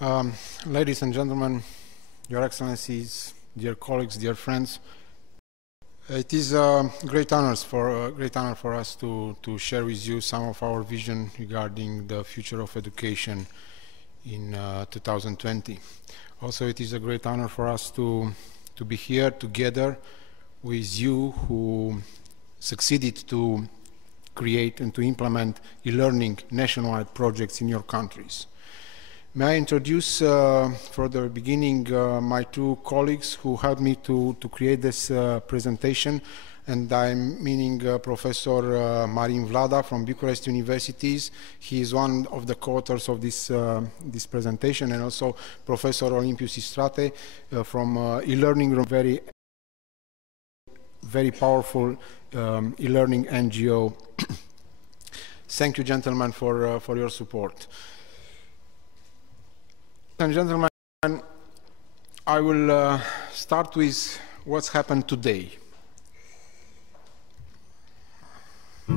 Ladies and gentlemen, Your Excellencies, dear colleagues, dear friends, it is a great honor for us to share with you some of our vision regarding the future of education in 2020. Also, it is a great honor for us to be here together with you who succeeded to create and to implement e-learning nationwide projects in your countries. May I introduce, for the beginning, my two colleagues who helped me to create this presentation, and I'm meaning Professor Marin Vlada from Bucharest Universities. He is one of the co-authors of this presentation, and also Professor Olimpius Istrate from eLearning, very powerful e-learning NGO. Thank you, gentlemen, for your support. Ladies and gentlemen, I will start with what's happened today. It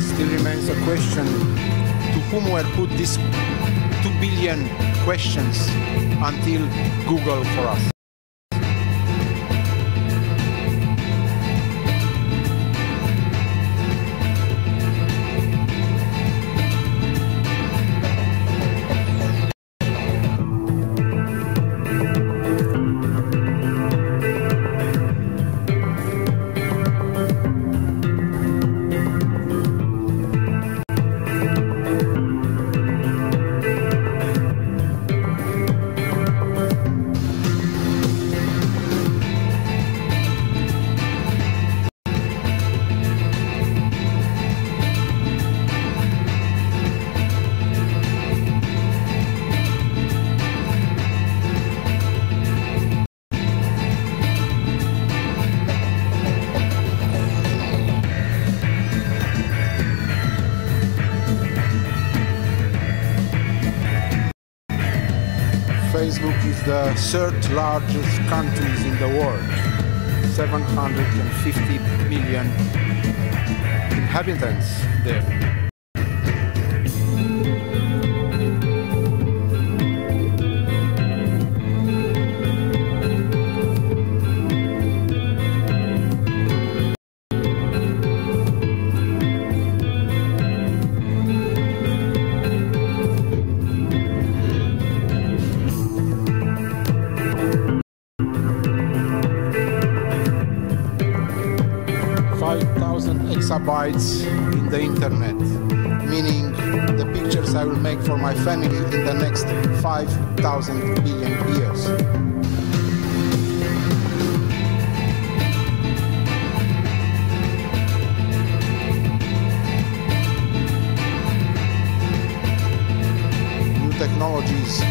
still remains a question to whom were put these 2 billion questions until Google for us. 'Facebook is the third largest country in the world, 750 million inhabitants there. Exabytes in the internet, meaning the pictures I will make for my family in the next 5,000 billion years. New technologies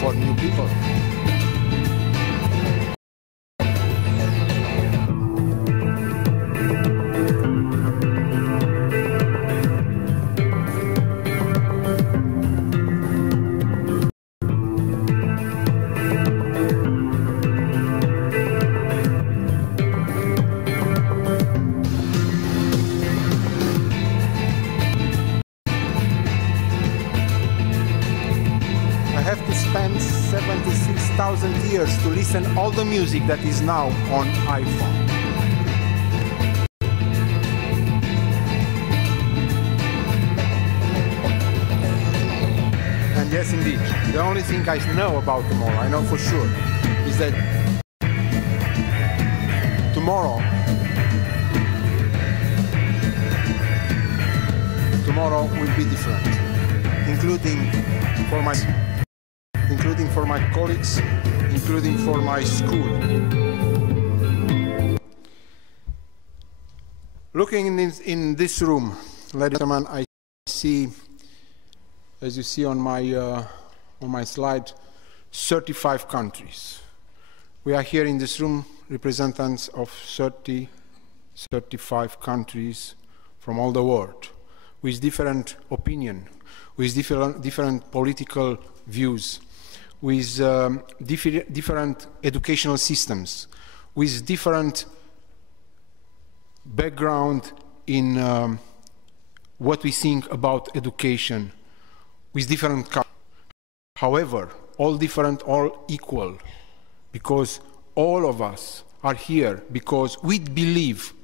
for new people. Spent 76,000 years to listen all the music that is now on iPhone. And yes, indeed, the only thing I know about tomorrow, I know for sure, is that tomorrow will be different, including for my colleagues, including for my school. Looking in this room, ladies and gentlemen, I see, as you see on my slide, 35 countries. We are here in this room, representatives of 35 countries from all the world. with different opinion, with different political views, with different educational systems, with different background in what we think about education, with different cultures. However, all different, all equal, because all of us are here because we believe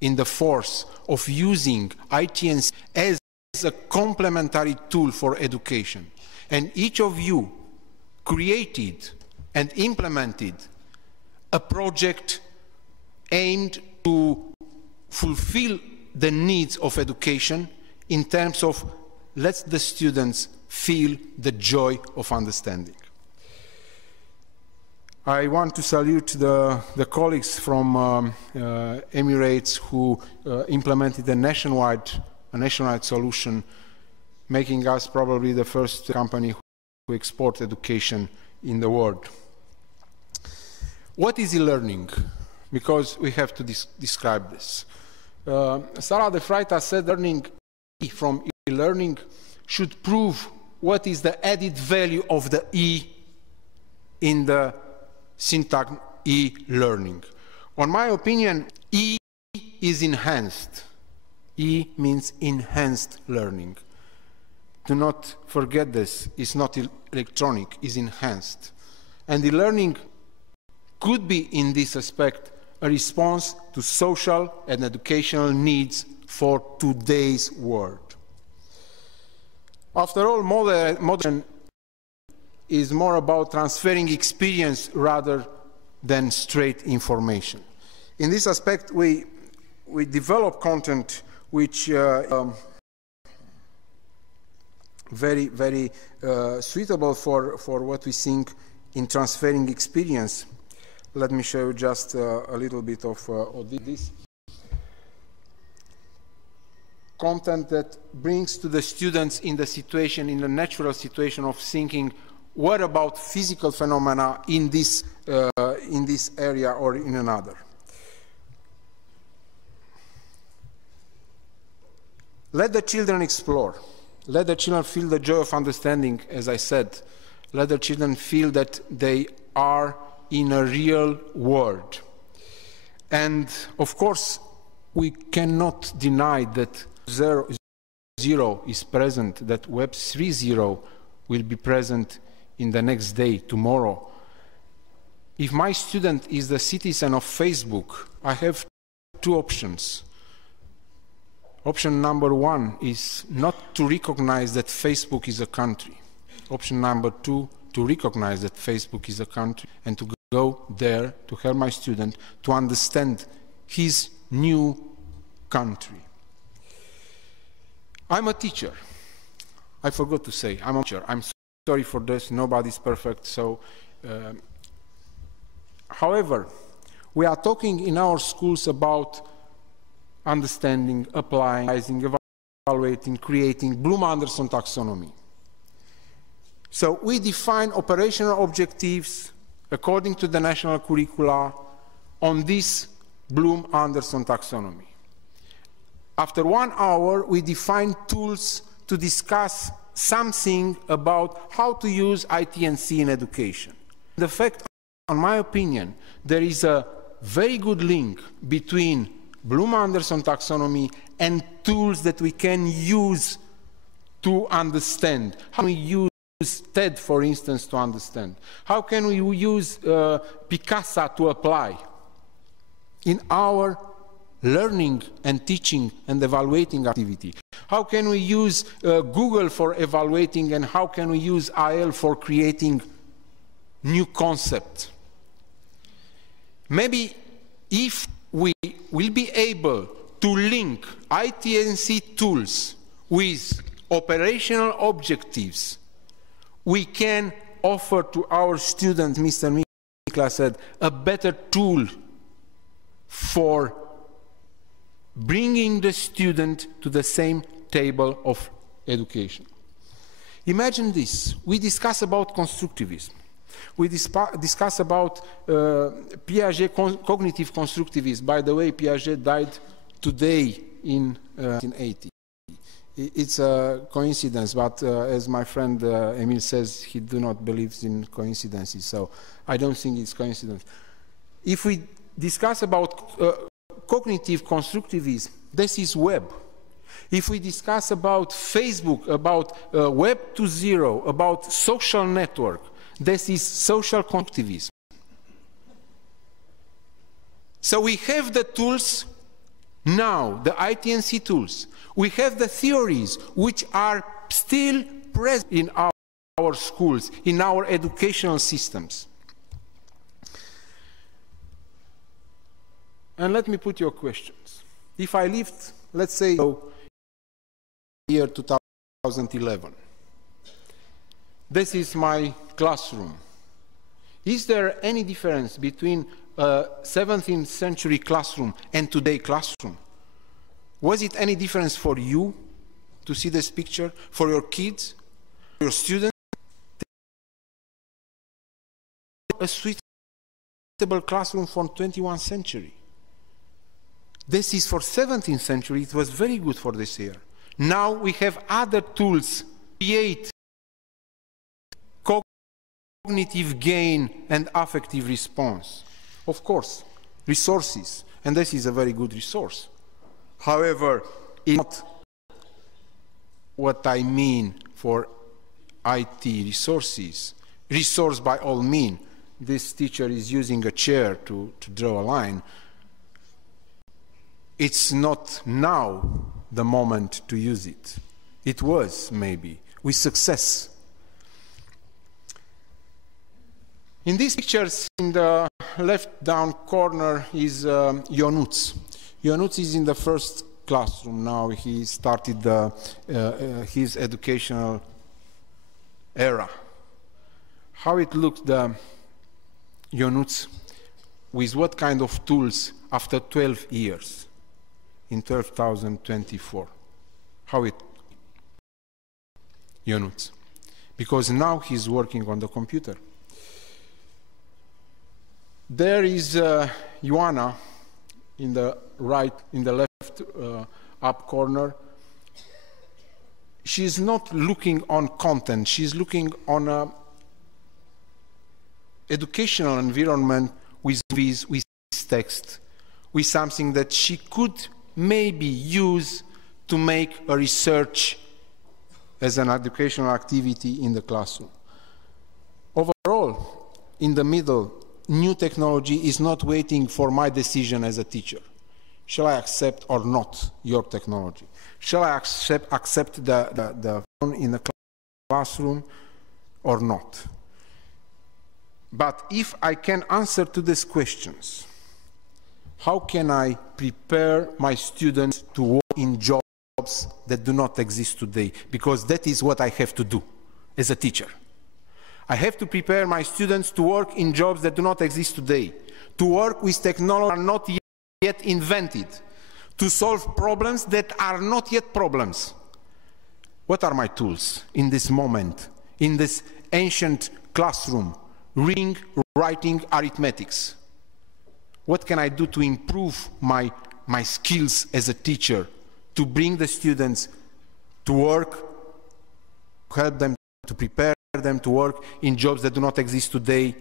in the force of using IT as a complementary tool for education. And each of you created and implemented a project aimed to fulfill the needs of education in terms of let the students feel the joy of understanding. I want to salute the colleagues from Emirates who implemented a nationwide solution, making us probably the first company who export education in the world. What is e-learning? Because we have to describe this. Sara de Freitas said learning from e-learning should prove what is the added value of the E in the syntax e-learning. On my opinion, E is enhanced. E means enhanced learning. Do not forget this. It's not electronic, it's enhanced. And the learning could be, in this aspect, a response to social and educational needs for today's world. After all, modern is more about transferring experience rather than straight information. In this aspect, we develop content which very suitable for what we think in transferring experience. Let me show you just a little bit of this. Content that brings to the students in the natural situation of thinking, what about physical phenomena in this area or in another? Let the children explore. Let the children feel the joy of understanding, as I said. Let the children feel that they are in a real world. And of course, we cannot deny that zero is present, that Web 3.0 will be present in the next day, tomorrow. If my student is the citizen of Facebook, I have two options. Option number one is not to recognize that Facebook is a country. Option number two, to recognize that Facebook is a country and to go there to help my student to understand his new country. I'm a teacher. I forgot to say, I'm a teacher. I'm sorry for this, nobody's perfect. So, however, we are talking in our schools about understanding, applying, evaluating, creating Bloom-Anderson taxonomy. So we define operational objectives according to the national curricula on this Bloom-Anderson taxonomy. After 1 hour, we define tools to discuss something about how to use IT&C in education. The fact, in my opinion, there is a very good link between Bloom-Anderson taxonomy and tools that we can use to understand. How can we use TED, for instance, to understand? How can we use Picasa to apply in our learning and teaching and evaluating activity? How can we use Google for evaluating, and how can we use IL for creating new concepts? Maybe if we will be able to link IT&C tools with operational objectives, we can offer to our students, Mr. Mikla said, a better tool for bringing the student to the same table of education. Imagine this. We discuss about constructivism. We discuss about Piaget cognitive constructivism. By the way, Piaget died today in 1980. it's a coincidence, but as my friend Emil says, he do not believe in coincidences, so I don't think it's coincidence. If we discuss about cognitive constructivism, this is web. If we discuss about Facebook, about Web 2.0, about social network, this is social constructivism. So we have the tools now, the IT&C tools. We have the theories which are still present in our schools, in our educational systems. And let me put your questions. If I lived, let's say, year 2011, this is my classroom. Is there any difference between a 17th century classroom and today's classroom? Was it any difference for you to see this picture, for your kids, for your students? A suitable classroom from 21st century. This is for 17th century, it was very good for this year. Now we have other tools to create cognitive gain and affective response. Of course, resources, and this is a very good resource. However, it's not what I mean for IT resources. Resource by all means. This teacher is using a chair to draw a line. It's not now the moment to use it. It was, maybe, with success. In these pictures, in the left down corner is Ionuț. Ionuț is in the first classroom now. He started his educational era. How it looked, Ionuț, with what kind of tools after 12 years, in 2024? How it, Ionuț? Because now he's working on the computer. There is Ioana in the right, in the left up corner. She's not looking on content, she's looking on a educational environment with text, with something that she could maybe use to make a research as an educational activity in the classroom. Overall, in the middle, new technology is not waiting for my decision as a teacher. Shall I accept or not your technology? Shall I accept the phone in the classroom or not? But if I can answer to these questions, how can I prepare my students to work in jobs that do not exist today? Because that is what I have to do as a teacher. I have to prepare my students to work in jobs that do not exist today, to work with technology that are not yet invented, to solve problems that are not yet problems. What are my tools in this moment, in this ancient classroom? Reading, writing, arithmetics. What can I do to improve my skills as a teacher, to bring the students to work, help them to prepare them to work in jobs that do not exist today,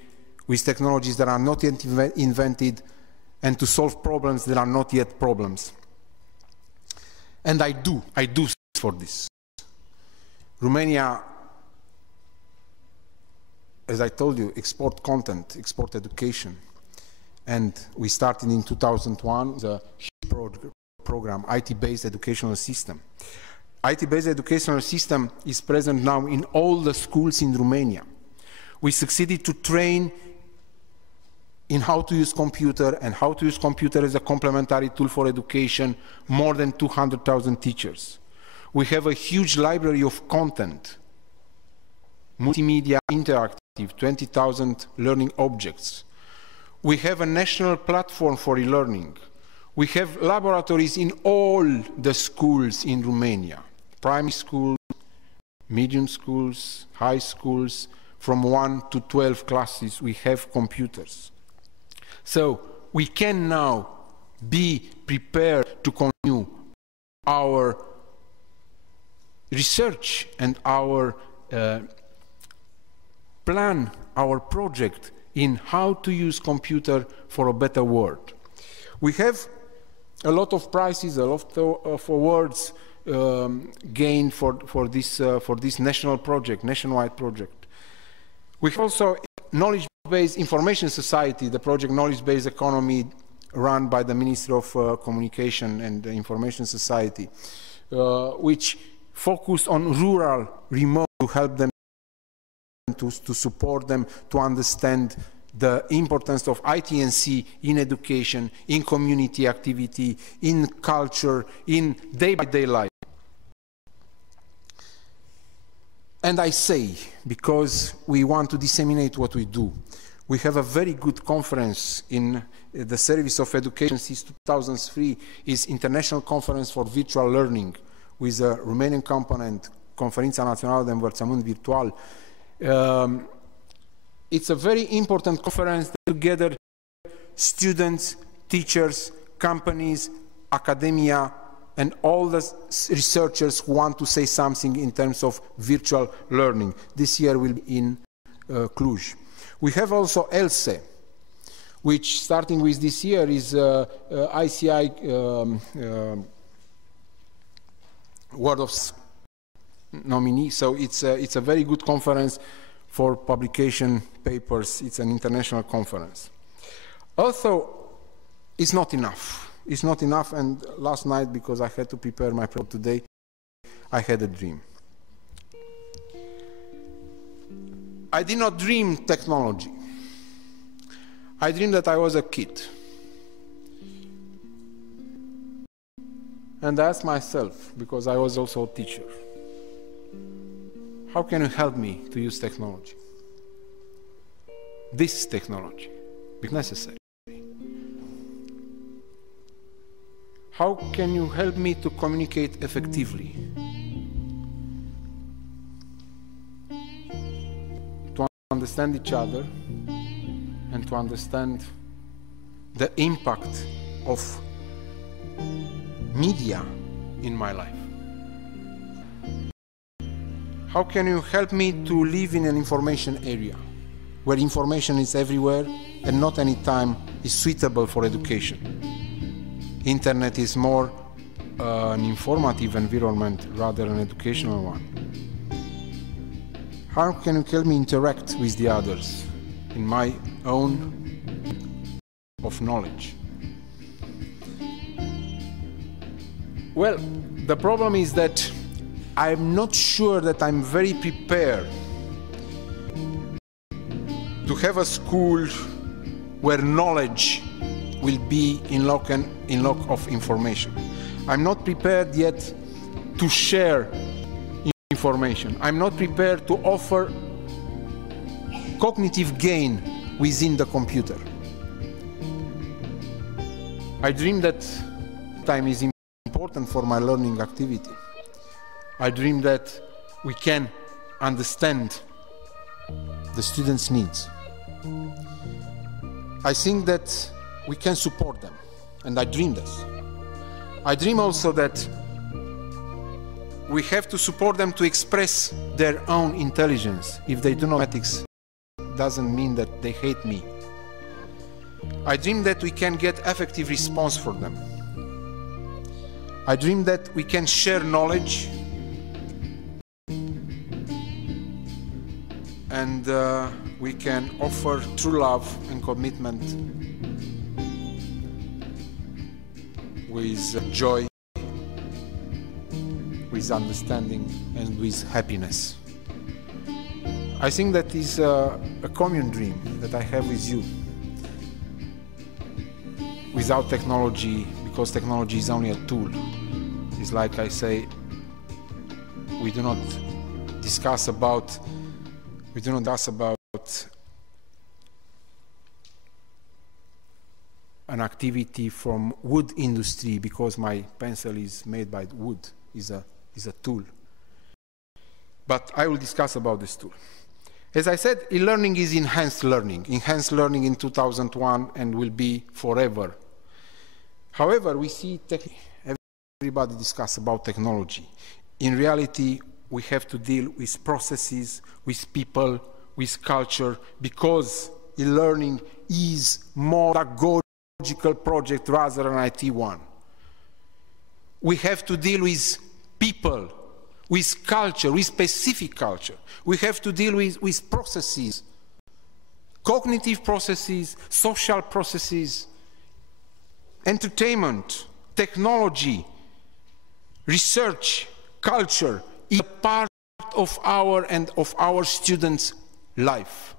with technologies that are not yet invented, and to solve problems that are not yet problems. And I do for this. Romania, as I told you, export content, export education. And we started in 2001 the program, IT-based educational system. IT-based educational system is present now in all the schools in Romania. We succeeded to train in how to use computer and how to use computer as a complementary tool for education, more than 200,000 teachers. We have a huge library of content, multimedia, interactive, 20,000 learning objects. We have a national platform for e-learning. We have laboratories in all the schools in Romania, primary schools, medium schools, high schools, from 1 to 12 classes, we have computers. So we can now be prepared to continue our research and our plan, our project in how to use computer for a better world. We have a lot of prizes, a lot of awards gained for this national project, nationwide project. We have also knowledge-based information society, the project knowledge-based economy run by the Ministry of Communication and the Information Society, which focused on rural, remote, to help them, to support them to understand the importance of IT&C in education, in community activity, in culture, in day-by-day life. And I say, because we want to disseminate what we do, we have a very good conference in the Service of Education since 2003, is International Conference for Virtual Learning, with a Romanian component, Conferința Națională de Învățământ Virtual. It's a very important conference together students, teachers, companies, academia, and all the researchers who want to say something in terms of virtual learning. This year will be in Cluj. We have also ELSE, which starting with this year is ICI World of nominee, so it's a very good conference for publication papers. It's an international conference. Also, it's not enough. It's not enough, and last night, because I had to prepare my program today, I had a dream. I did not dream technology. I dreamed that I was a kid. And I asked myself, because I was also a teacher, how can you help me to use technology? This technology, if necessary. How can you help me to communicate effectively? To understand each other and to understand the impact of media in my life. How can you help me to live in an information area where information is everywhere and not any time is suitable for education? Internet is more an informative environment rather than an educational one. How can you help me interact with the others in my own of knowledge? Well, the problem is that I'm not sure that I'm very prepared to have a school where knowledge will be in lock of information. I'm not prepared yet to share information. I'm not prepared to offer cognitive gain within the computer. I dream that time is important for my learning activity. I dream that we can understand the students' needs. I think that we can support them, and I dream this. I dream also that we have to support them to express their own intelligence. If they do not mathematics, doesn't mean that they hate me. I dream that we can get effective response for them. I dream that we can share knowledge and we can offer true love and commitment with joy, with understanding, and with happiness. I think that is a common dream that I have with you. Without technology, because technology is only a tool. It's like I say, we do not discuss about an activity from wood industry, because my pencil is made by wood, is a tool. But I will discuss about this tool. As I said, e-learning is enhanced learning in 2001 and will be forever. However, we see everybody discuss about technology. in reality, we have to deal with processes, with people, with culture, because e-learning is more a pedagogical project rather than an IT one. We have to deal with people, with culture, with specific culture. We have to deal with processes, cognitive processes, social processes, entertainment, technology, research, culture is a part of our students' life.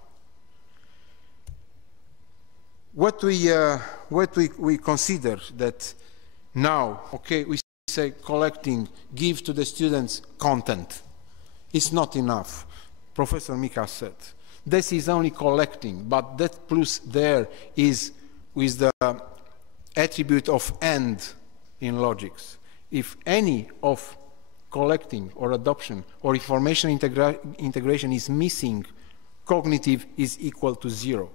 What we consider that now, okay, we say collecting, give to the students content. It's not enough. Professor Mika said, this is only collecting, but that plus there is with the attribute of and in logics. If any of collecting or adoption or information integration is missing, cognitive is equal to 0.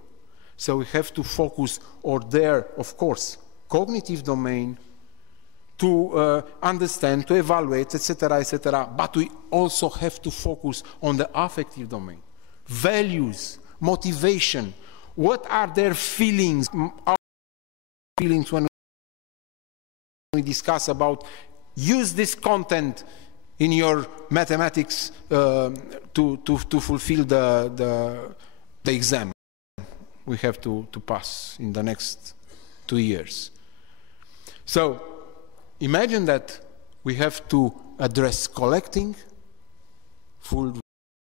So we have to focus on there, of course, cognitive domain to understand, to evaluate, etc., etc. But we also have to focus on the affective domain, values, motivation. What are their feelings? Our feelings when we discuss about use this content in your mathematics to fulfill the exam we have to pass in the next 2 years. So imagine that we have to address collecting full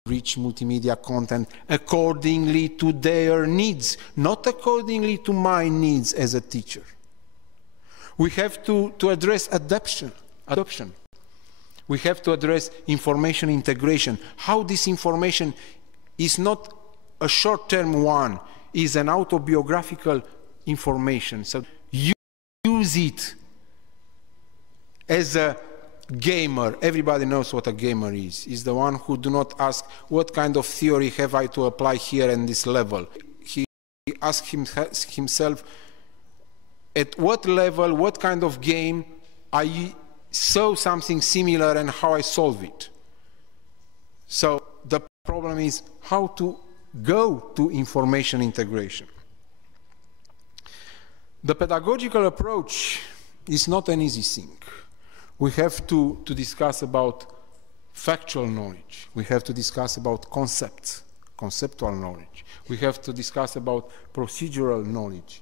rich multimedia content accordingly to their needs, not accordingly to my needs as a teacher. We have to address adoption. We have to address information integration. How this information is not a short-term one, is an autobiographical information. So use it as a gamer. Everybody knows what a gamer is. Is the one who do not ask what kind of theory have I to apply here in this level. He asks himself at what level, what kind of game I saw something similar and how I solve it. So the problem is how to go to information integration. The pedagogical approach is not an easy thing. We have to discuss about factual knowledge. We have to discuss about concepts, conceptual knowledge. We have to discuss about procedural knowledge.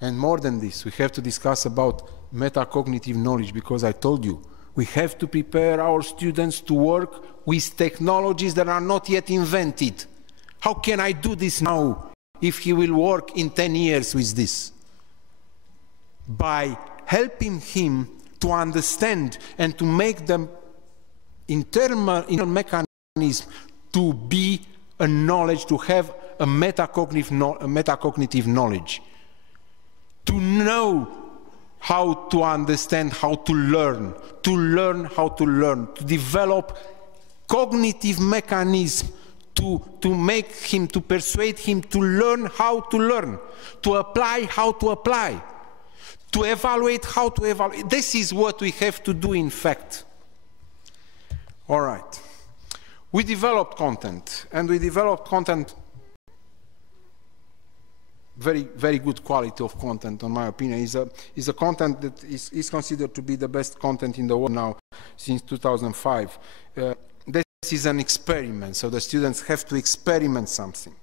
And more than this, we have to discuss about metacognitive knowledge, because I told you, we have to prepare our students to work with technologies that are not yet invented. How can I do this now if he will work in 10 years with this? By helping him to understand and to make them internal mechanism to be a knowledge, to have a metacognitive knowledge, to know how to understand, how to learn how to learn, to develop cognitive mechanism to make him, to persuade him to learn how to learn, to apply how to apply, to evaluate how to evaluate. This is what we have to do, in fact. All right. We developed content, and we developed content, very good quality of content, in my opinion. Is a content that is considered to be the best content in the world now since 2005. This is an experiment, so the students have to experiment something.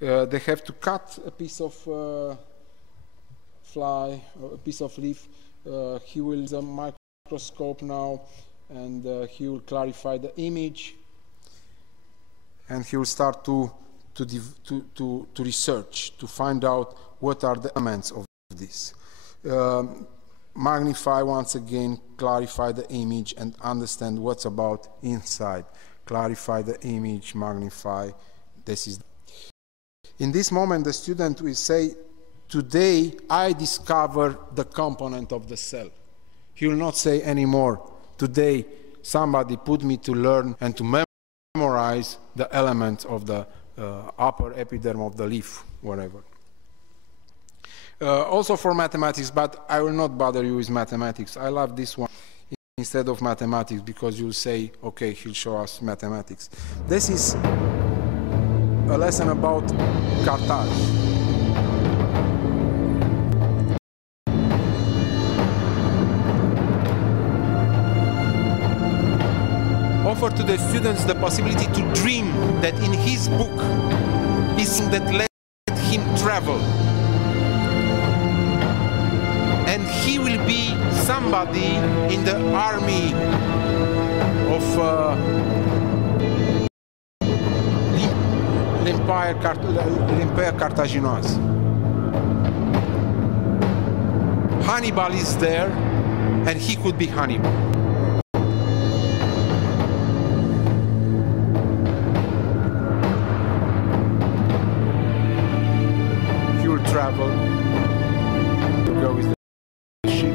They have to cut a piece of fly, a piece of leaf. He will use a microscope now, and he will clarify the image, and he will start to research, to find out what are the elements of this. Magnify once again, clarify the image, and understand what's about inside. Clarify the image, magnify. This is. In this moment, the student will say, today I discover the component of the cell. He will not say anymore, today somebody put me to learn and to memorize the elements of the upper epiderm of the leaf, whatever. Also for mathematics, but I will not bother you with mathematics. I love this one. instead of mathematics, because you'll say, okay, he'll show us mathematics. This is a lesson about cartage. Offer to the students the possibility to dream that in his book is that let him travel. And he will be somebody in the army of l'Empire Carthaginoise. Hannibal is there, and he could be Hannibal. He will travel to go with the ship.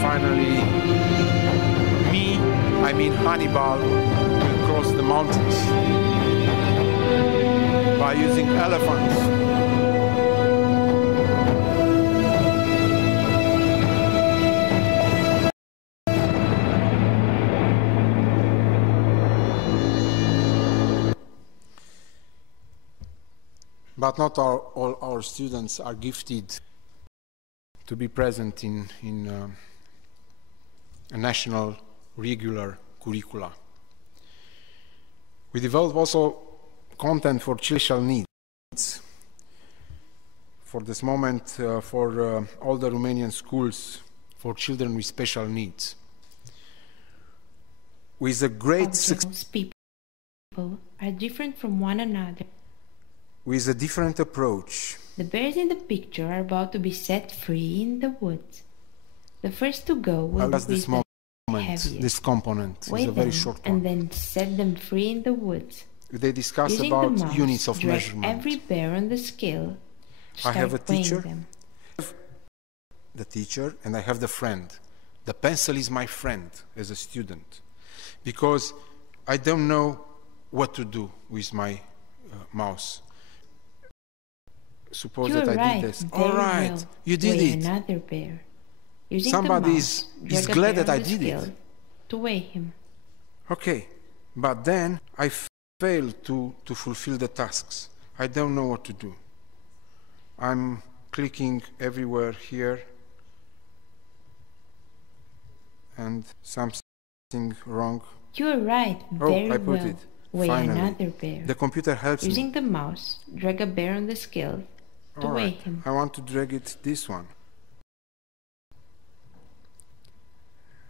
Finally, I mean Hannibal, will cross the mountains by using elephants. But not all our students are gifted to be present in a national regular curricula. We develop also content for special needs. For this moment, for all the Romanian schools for children with special needs. With a great success. People are different from one another. With a different approach. The bears in the picture are about to be set free in the woods. The first to go will be this moment, this component is a very short one. And then set them free in the woods. They discuss Using about the mouse, units of drag measurement. every bear on the scale. I have a teacher, them. the teacher, and I have the friend. The pencil is my friend as a student, because I don't know what to do with my mouse. Suppose You're that I right, did this. very All right, well. you did Weigh it. Another bear. Using Somebody the mouse, is drag a glad bear that on I the did scale it. To weigh him. Okay, but then I failed to fulfill the tasks. I don't know what to do. I'm clicking everywhere here, and something wrong. You're right, very I put well. it. Weigh Finally. another bear. The computer helps me. Using the mouse, drag a bear on the scale to All weigh right. him. I want to drag it this one.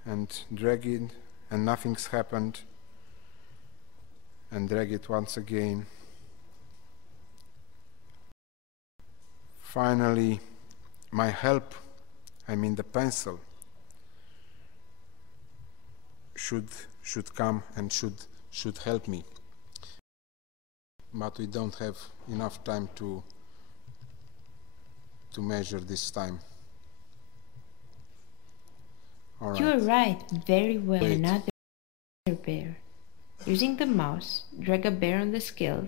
And drag it, and nothing's happened. And drag it once again. Finally, my help, I mean the pencil, should come and should help me. But we don't have enough time to measure this time. All right. You're right, very well. Wait. Another bear. Using the mouse, drag a bear on the scale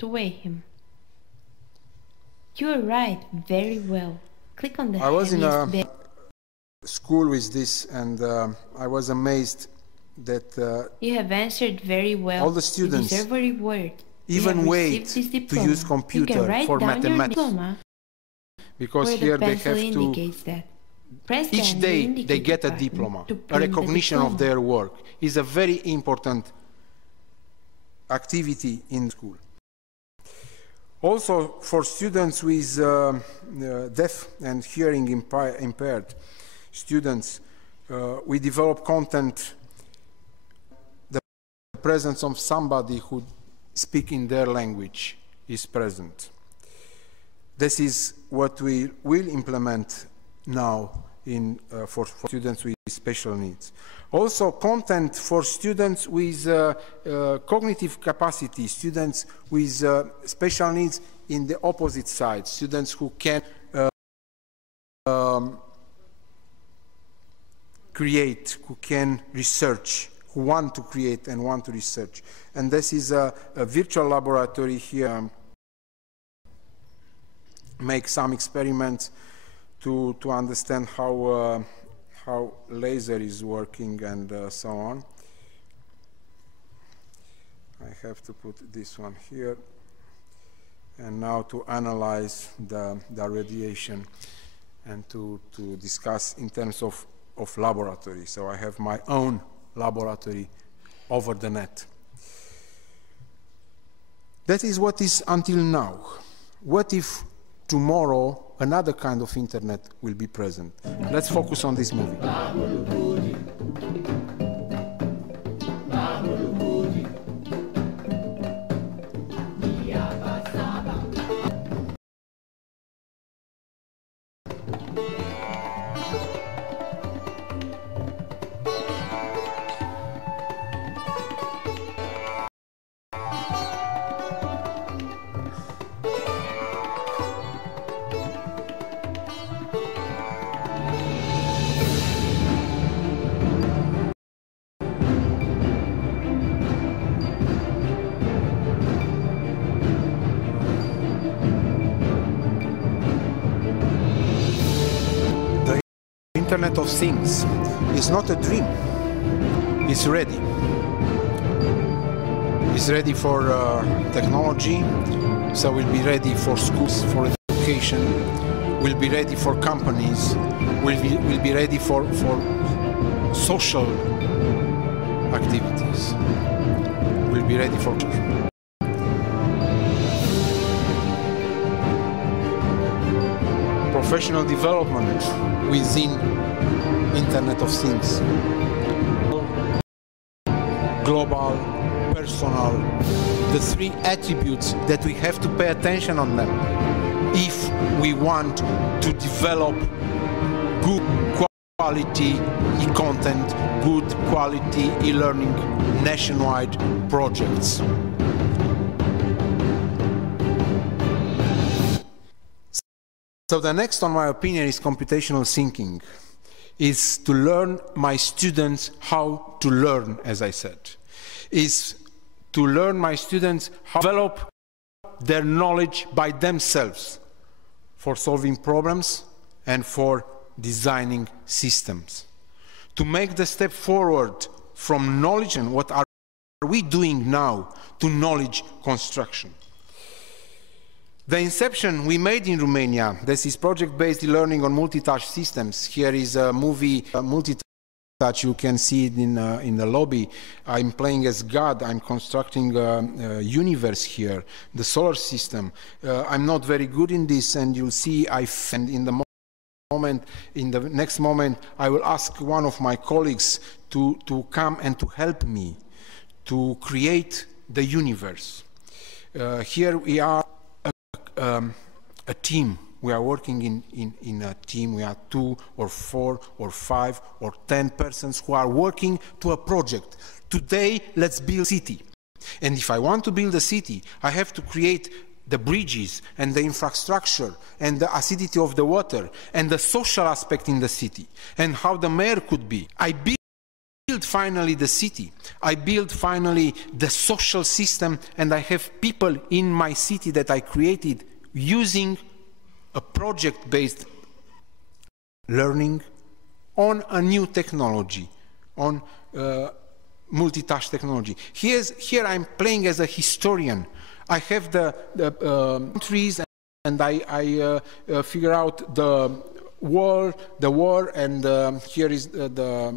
to weigh him. You're right, very well. Click on the I was in heaviest a bear. school with this, and I was amazed that You have answered very well. all the students You deserve a reward. even wait this to diploma. use You computer can write for down your mathematics, diploma because where here the they pencil have to, indicates that. Press each down the day they indicator get a button diploma, to a print the recognition of diploma. their work. Is a very important activity in school. Also, for students with deaf and hearing impaired students, we develop content, the presence of somebody who speaks in their language is present. This is what we will implement now for students with special needs. Also, content for students with cognitive capacity, students with special needs in the opposite side, students who can create, who can research, who want to create and want to research. And this is a virtual laboratory here. make some experiments to understand how laser is working and so on. I have to put this one here. And now to analyze the radiation and to discuss in terms of laboratory. So I have my own laboratory over the net. That is what is until now. What if tomorrow another kind of internet will be present? Let's focus on this movie. Internet of Things is not a dream. It's ready. It's ready for technology, so we'll be ready for schools, for education, we'll be ready for companies, we'll be ready for social activities. We'll be ready for professional development within Internet of Things. Global, personal, the three attributes that we have to pay attention on them if we want to develop good quality e-content, good quality e-learning nationwide projects. So the next, on my opinion, is computational thinking, is to learn my students how to learn, as I said, is to learn my students how to develop their knowledge by themselves for solving problems and for designing systems. To make the step forward from knowledge and what are we doing now to knowledge construction. The inception we made in Romania, this is project-based learning on multi-touch systems. Here is a movie, multi-touch, you can see it in the lobby. I'm playing as God, I'm constructing a universe here, the solar system. I'm not very good in this, and you'll see and in the next moment, I will ask one of my colleagues to come and to help me to create the universe. Here we are a team. We are working in a team. We are 2 or 4 or 5 or 10 persons who are working to a project. Today, let's build a city. And if I want to build a city, I have to create the bridges and the infrastructure and the acidity of the water and the social aspect in the city and how the mayor could be. I build finally the city. I build finally the social system, and I have people in my city that I created using a project-based learning on a new technology, on multi-touch technology. Here I'm playing as a historian. I have the countries, and I figure out the war, and here is the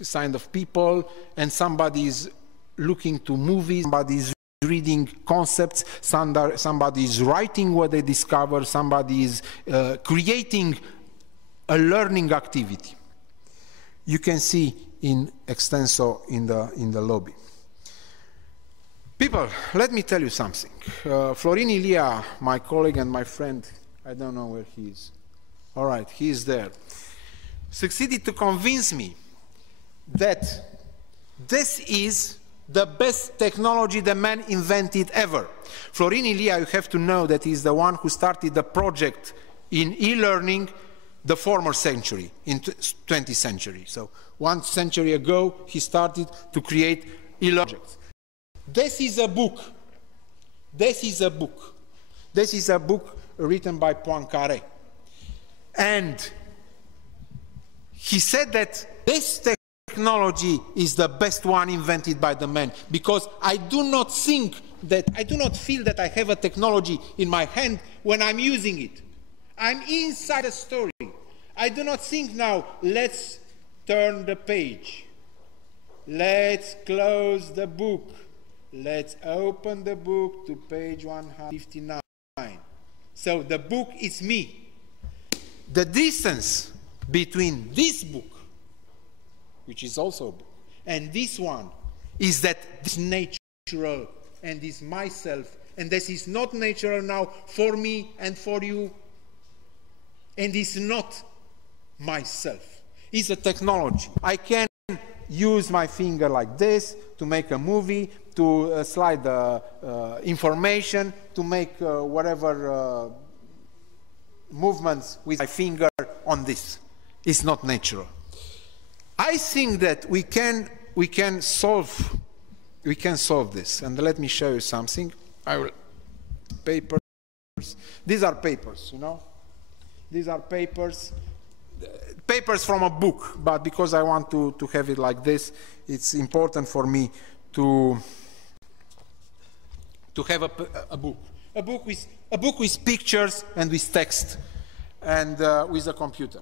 sign of people, and somebody is looking to movies, somebody is reading concepts, somebody is writing what they discover, somebody is creating a learning activity. You can see in extenso in the lobby. People, let me tell you something. Florin Ilia, my colleague and my friend, I don't know where he is. All right, he is there. Succeeded to convince me that this is the best technology the man invented ever. Florin Ilia, you have to know that he's the one who started the project in e-learning the former century, in 20th century. So 1 century ago, he started to create e-learning. This is a book. This is a book. This is a book written by Poincaré. And he said that this technology is the best one invented by the man, because I do not feel that I have a technology in my hand when I'm using it. I'm inside a story. I do not think now, let's turn the page. Let's close the book. Let's open the book to page 159. So the book is me. The distance between this book, which is also a book, and this one is that this natural and is myself, and this is not natural now for me and for you, and it's not myself. It's a technology. I can use my finger like this to make a movie, to slide the information, to make whatever movements with my finger on this. It's not natural. I think that we can solve this, and let me show you something. Papers. These are papers, you know. These are papers from a book, but because I want to have it like this, it's important for me to have a book. A book with pictures and with text, and with a computer.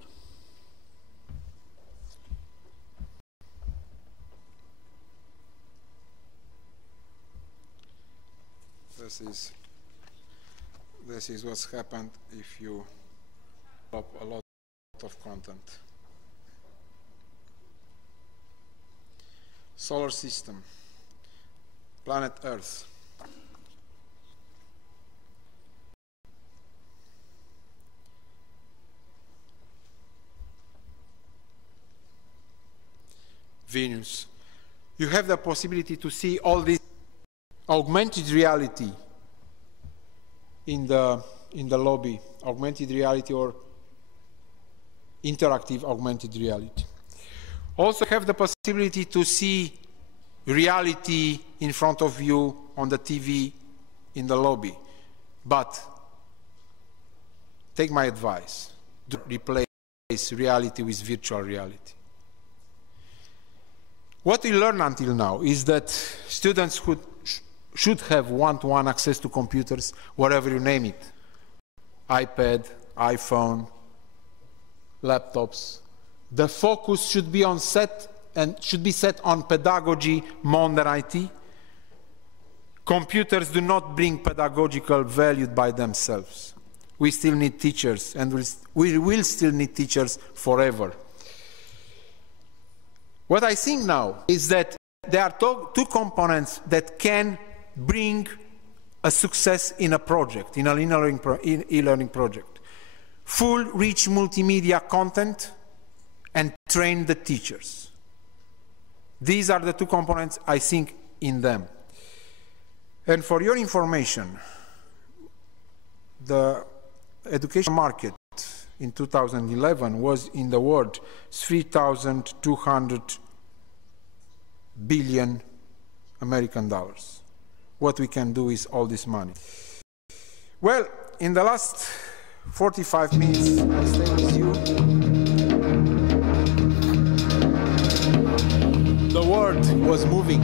This is what's happened if you drop a lot of content. Solar system, planet Earth. Venus. You have the possibility to see all this augmented reality in the lobby, augmented reality or interactive augmented reality. Also have the possibility to see reality in front of you on the TV in the lobby. But take my advice, do not replace reality with virtual reality. What we learned until now is that students should have one-to-one access to computers, whatever you name it. iPad, iPhone, laptops. The focus should be set on pedagogy more than IT. Computers do not bring pedagogical value by themselves. We still need teachers, and we will still need teachers forever. What I think now is that there are two components that can bring a success in a project, in an e-learning project. Full, rich multimedia content and train the teachers. These are the two components I think in them. And for your information, the education market in 2011 was in the world 3,200 billion American dollars. What we can do with all this money? Well, in the last 45 minutes I stay with you. The world was moving.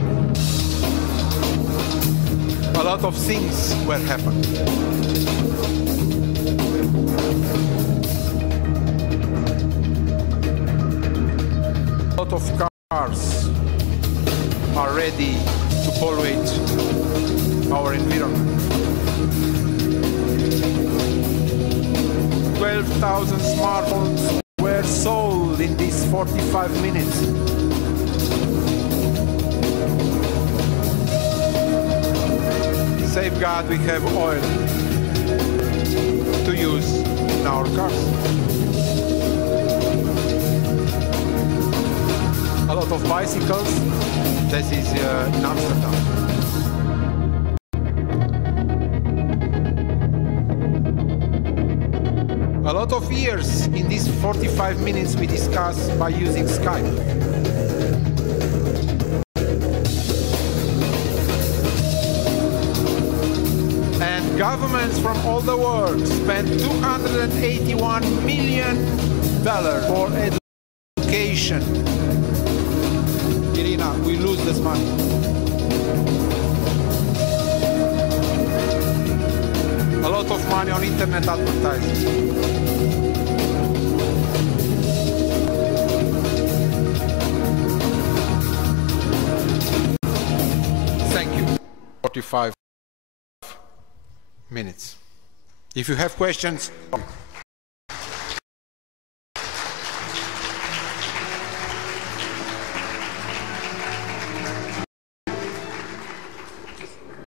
A lot of things were happening. A lot of cars are ready to pollute our environment. 12,000 smartphones were sold in these 45 minutes. Thank God we have oil to use in our cars. A lot of bicycles. This is in Amsterdam. A lot of years in these 45 minutes we discuss by using Skype. And Governments from all the world spend $281 million for education. Irina, we lose this money. A lot of money on internet advertising. Thank you. 45 minutes. If you have questions...